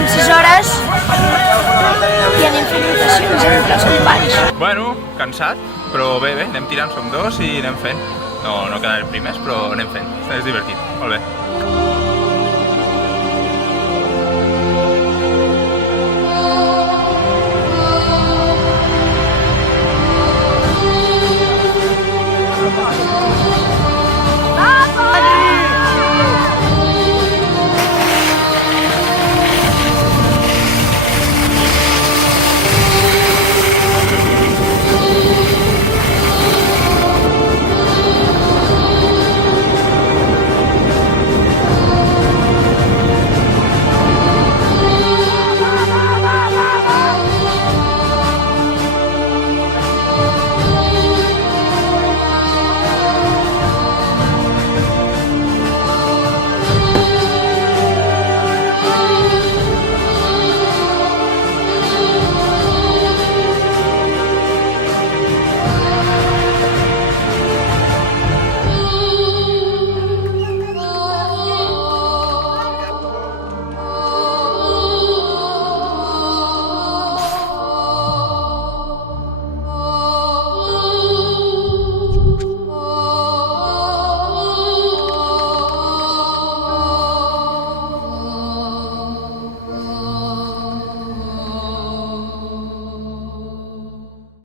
portem 6 hores i anem fent rotacions entre els companys. Bueno, cansat, però bé, anem tirant, som dos i anem fent. No quedarem primers, però anem fent. És divertit, molt bé.